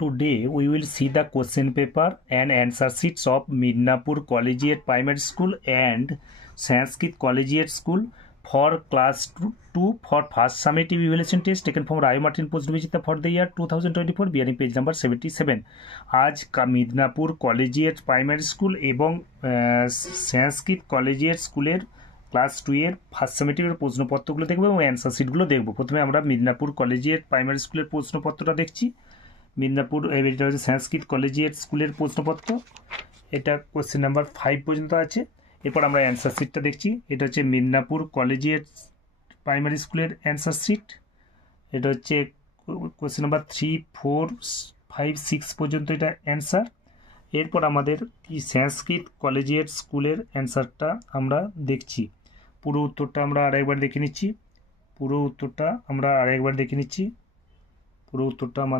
Today we will see the question paper and answer sheets of Midnapur Collegiate Primary School and Sanskrit Collegiate School for class 2 for first summative evaluation test taken from Rai Martin Post Vijita for the year 2024 bearing page number 77. आज Midnapore collegiate primary school एवं Sanskrit collegiate स्कूलेर class 2 एर first सामेटिवेर प्रश्नपत्रगुलो देखबो एबं answer शीटगुलो देखबो। प्रथमे आमरा Midnapore collegiate primary स्कूलेर प्रश्नपत्रटा देखछि। Midnapore এটা হচ্ছে সংস্কৃত কলেজিয়েট স্কুলের প্রশ্নপত্র। এটা কোশ্চেন নাম্বার 5 পর্যন্ত আছে। এরপর আমরা অ্যানসার শিটটা দেখছি। এটা হচ্ছে মিদনাপুর কলেজিয়েট প্রাইমারি স্কুলের অ্যানসার শিট। এটা হচ্ছে কোশ্চেন নাম্বার 3, 4, 5, 6 পর্যন্ত এটা অ্যানসার। এরপর আমাদের কি সংস্কৃত কলেজিয়েট স্কুলের অ্যানসারটা আমরা দেখছি। পুরো উত্তরটা আমরা আরেকবার দেখে নিচ্ছি। পুরো উত্তরটা আমরা